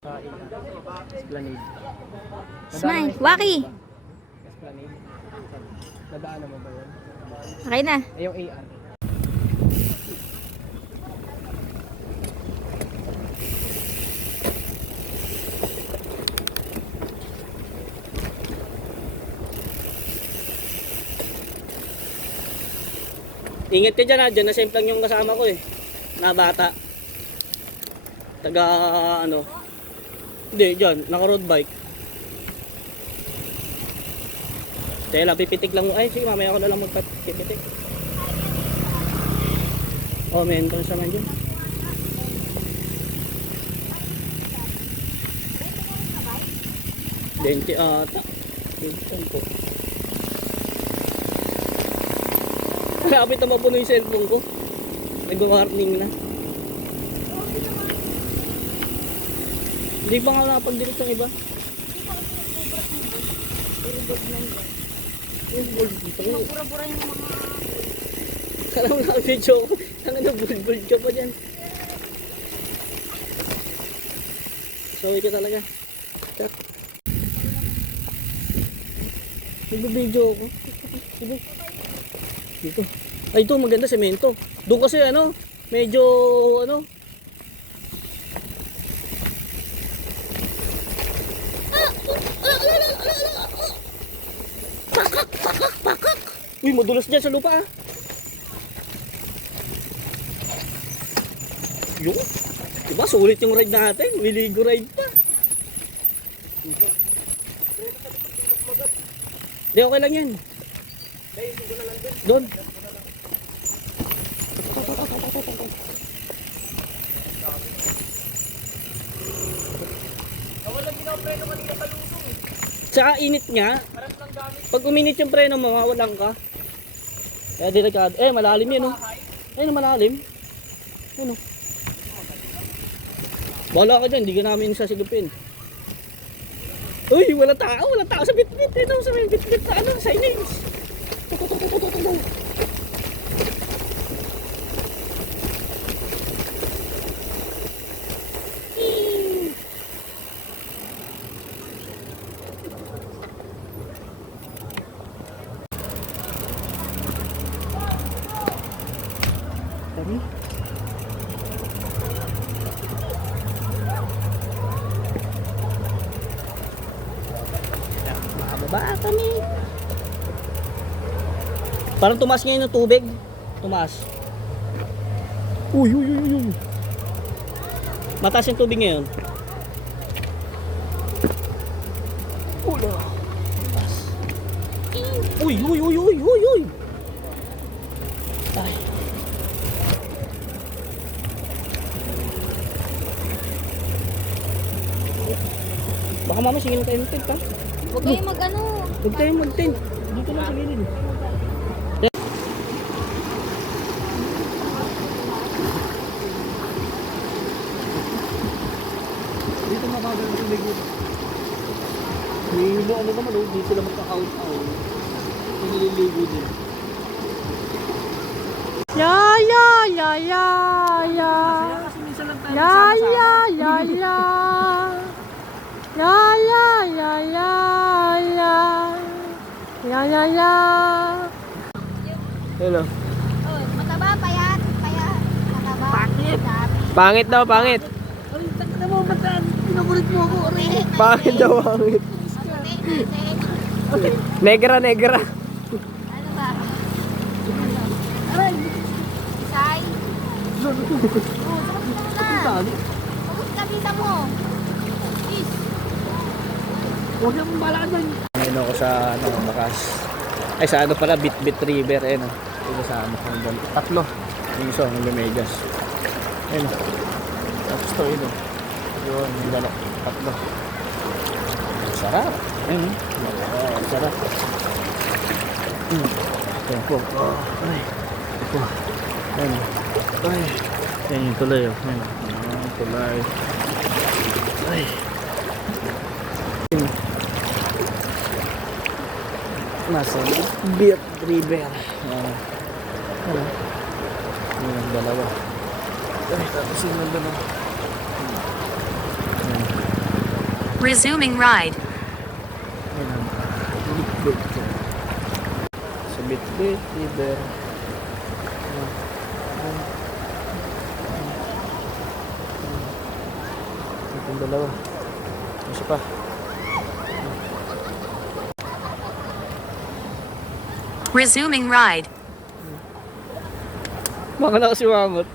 Sa Esplanade. Smile, Waki. Esplanade. Nadaanan mo ba yun? Okay na. Eh, yung AR. Ingat ka dyan ha, dyan na-semplang yung kasama ko eh. Na bata. Taga ano. Hindi, dyan, naka road bike. Tela, pipitik lang. Ay, sige, mamaya ko na lang magpipitik. Oh, may entrance naman dyan. Dente ata. Dente po. Malapit na mapuno yung cellphone ko. Nag-warning na. Hindi pa nga nakapag-delete ng iba. Pura-pura yung mga... Kala mo naka-video ko. Tangan na bulbul ka pa dyan. Sorry ka talaga. Nag-video ako. Dito. Ay, ito maganda semento. Doon kasi ano, medyo ano. Pakak. Uy, madulas dyan sa lupa ah. Yung, diba sulit yung ride natin. Miligo ride pa. Di, okay lang yan. Doon. Tsaka init nga. Pag uminit yung preno mo, mawalan ka. Kaya delikado. Eh, malalim yun, oh. Ayun, malalim. Ayun, oh. Bahala ka dyan, hindi ka namin sasigupin. Uy, wala tao sa bit-bit. Ito, sa may bit-bit sa ano, sa innings. Tari. Bababa kami. Parang tumaas ngayon ng tubig. Tumaas. Uy. Mataas yung tubig ngayon. Ula. Mataas. Uy. Ay. Baka mama singin tayo ng tent ha. Huwag kayong mag-ano. Huwag tayong mag-tent. Dito lang sa gilid. Dito mabagal ang tubig dito. May ano naman, dito sila magka-out-out. Nililigo din. Ya. Kasi minsan lang tayo Ya. Hello. Oh, mataba, payat. Mataba. Pangit daw, pangit. Ay, taka na mo, bataan. Pinabulit mo ako. Pangit daw, pangit. Negra. Ano ba? Aray! Isay? Oh, sabat mo na. Sabot ka, bisa mo. Is. Huwag yung bala dyan. Ngayon ako sa ano, Bakas. Ay sa ano pala, Bit River. Ayun o. Ito sa ano. Tatlo. Yung isa, ng Lumegas. Ayun o. Tapos ito, yun o. Yun, yung dalawa. Tatlo. Sarap. Ayun o. Sarap. Ito po. Ay. Ito. Ayun o. Ay. Ayun yung tulay o. Ayun o. Tulay. Ay. Nasa Bit River. Ano? Yung dalawa. Ay, tapos yung dalawa. Resuming ride. Ayun. Bit-bit. Sa bit-bit, river. Itong dalawa. Isa pa. Resuming ride. Baka na si Mamot.